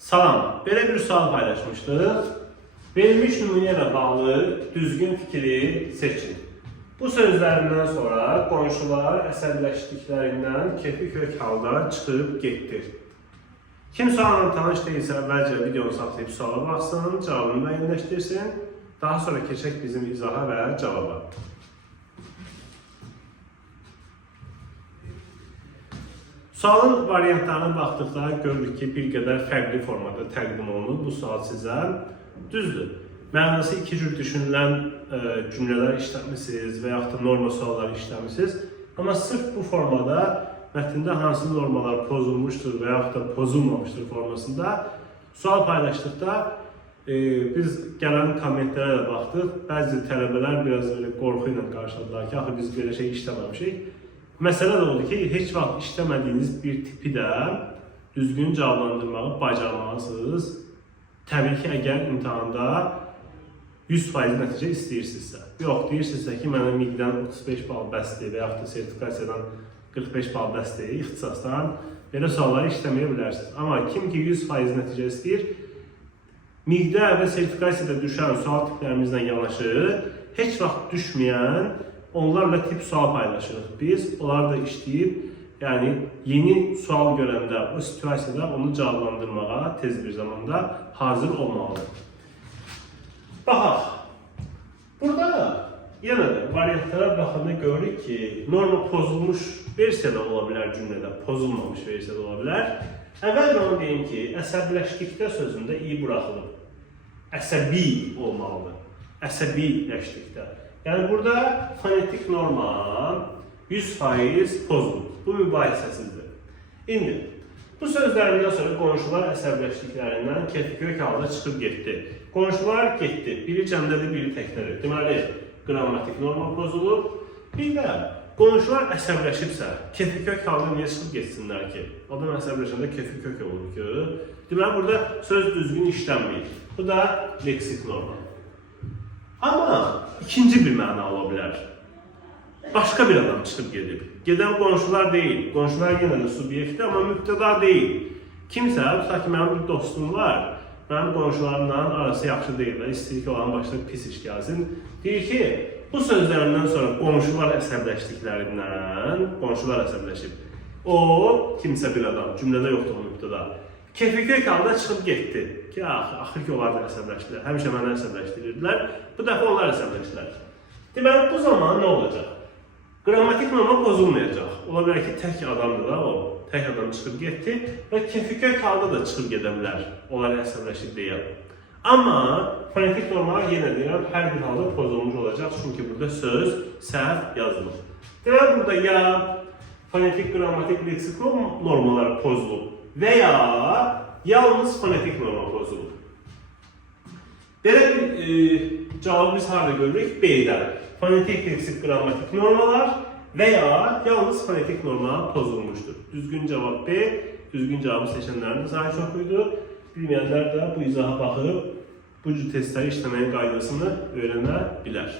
Salam, belə bir sual paylaşmışdıq. Verilmiş nümunə ilə bağlı düzgün fikri seçin. Bu sözlərindən sonra qonşular əsəbləşdiklərindən kefi kök halda çıxıb getdi. Kim sualla tanış deyilsə, əvvəlcə videonu saxlayıb suala baxsın, cavabını müəyyənləşdirsin. Daha sonra keçək bizim izaha və cavaba. Sualın variantlarına baxdıqda görürük ki, bir qədər fərqli formada təqdim olunur. Bu sual sizə düzdür. Mənası iki cür düşünülən cümlələr işləmisiniz və yaxud da norma sualları işləmisiniz. Amma sırf bu formada mətndə hansı normalar pozulmuşdur və yaxud da pozulmamışdır formasında sual paylaşdıqda biz gələn kommentlərə də baxdıq. Bəzi tələbələr biraz belə qorxu ilə qarşıladılar ki, axı biz belə şey işləməmişik. Məsələ də odur ki, heç vaxt işləmədiyiniz bir tipi də düzgün cavablandırmağı bacarmalısınız. Təbii ki, əgər imtahanda 100% nəticə istəyirsinizsə. Yox, deyirsinizsə ki, mənə miqdən 35 bal bəsdir və yaxud da sertifikasiyadan 45 bal bəsdir, ixtisasdan belə sualları işləməyə bilərsiniz. Amma kim ki 100% nəticə istəyir, miqdə və sertifikasiyada düşən sual tiplərimizlə yanaşı, heç vaxt düşməyən onlarla tip sual paylaşırıq. Biz onları da işləyib, yəni yeni sual görəndə o situasiyada onu cavablandırmağa tez bir zamanda hazır olmalıdır. Baxaq. Burada yenə də variantlara baxanda görürük ki, norma pozulmuş versiyada ola bilər cümlədə, pozulmamış versiyada ola bilər. Əvvəlcə onu deyim ki, əsəbləşdikdə sözündə i buraxılıb. Əsəbi olmalıdır. Əsəbiləşdikdə. Yəni burada fonetik norma 100% pozulur. Bu mübahisəsizdir. İndi bu sözlərindən sonra qonşular əsəbləşdiklərindən kefi kök halda çıxıb getdi. Qonşular getdi. Biri cəmdədir, biri təkdədir. Deməli, qrammatik norma pozulur. Bir də qonşular əsəbləşibsə, kefi kök halda niyə çıxıb getsinlər ki? Adam əsəbləşəndə kefi kök olur ki. Deməli, burada söz düzgün işlənmir. Bu da leksik norma. Amma ikinci bir məna ola bilər. Başqa bir adam çıxıb gedib. Gedən qonşular deyil. Qonşular yenə də subyektdir, amma mübtəda deyil. Kimsə, tutaq ki, mənim bir dostum var, mənim qonşularımla arası yaxşı deyil, istəyir ki, olan başına pis iş gəlsin. Deyir ki, bu sözlərindən sonra qonşular əsəbləşib. O, kimsə bir adam, cümlədə yoxdur o mübtəda. Kefi kök halda çıxıb getdi. Ki, axır ki, onlar da əsəbləşdilər. Həmişə mənə əsəbləşdirirdilər. Bu dəfə onlar əsəbləşdilər. Deməli, bu zaman nə olacaq? Qrammatik norma pozulmayacaq. Ola bilər ki, tək adamdır da o. Tək adam çıxıb getdi və kefi kök halda da çıxıb gedə bilər. Onlar əsəbləşib deyil. Amma fonetik normalar yenə deyirəm, hər bir halda pozulmuş olacaq. Çünki burada söz səhv yazılır. Deməli, burada ya fonetik, qrammatik, leksik normalar pozulur və ya yalnız fonetik norma pozulur. Belə bir cavabı biz harada görürük? B-də. Fonetik, leksik, qrammatik normalar və ya yalnız fonetik norma pozulmuşdur. Düzgün cavab B, düzgün cavabı seçənlərin de sayı çox idi. Bilməyənlər də bu izaha baxıb bu cür testləri işləməyin qaydasını öyrənə bilər.